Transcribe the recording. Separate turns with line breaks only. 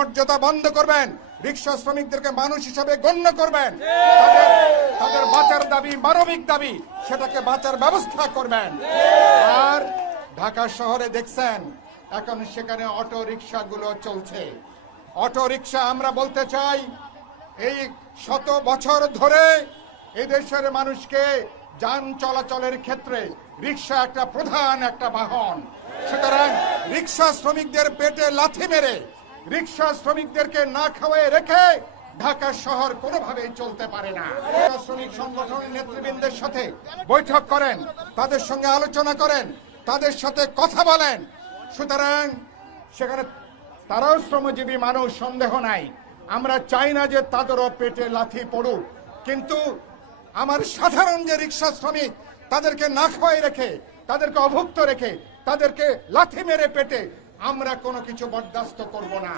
মর্যাদা বন্ধ করবেন। রিক্সা শ্রমিকদেরকে মানুষ হিসাবে গণ্য করবেন। তাদের বাঁচার দাবি মানবিক দাবি সেটাকে বাঁচার ব্যবস্থা করবেন। আর ঢাকা শহরে দেখছেন এখন সেখানে অটো রিক্সাগুলো চলছে। অটো রিক্সা আমরা বলতে চাই এই শত বছর ধরে এই দেশের মানুষকে যান চলাচলের ক্ষেত্রে রিক্সা একটা প্রধান একটা বাহন। সুতরাং রিক্সা শ্রমিকদের পেটে লাথি মেরে রিক্সা শ্রমিকদেরকে না খাওয়ায় রেখে ঢাকা শহর কোনোভাবেই চলতে পারে না। শ্রমিক সংগঠনের নেতৃবৃন্দের সাথে বৈঠক করেন, তাদের সঙ্গে আলোচনা করেন, তাদের সাথে কথা বলেন। সুতরাং সেখানে তারাও শ্রমজীবী মানুষ, সন্দেহ নাই। আমরা চাই না যে তাদেরও পেটে লাথি পড়ুক। কিন্তু আমার সাধারণ যে রিক্সা শ্রমিক, তাদেরকে না খাওয়াই রেখে, তাদেরকে অভুক্ত রেখে, তাদেরকে লাথি মেরে পেটে আমরা কোনো কিছু বরদাস্ত করব না।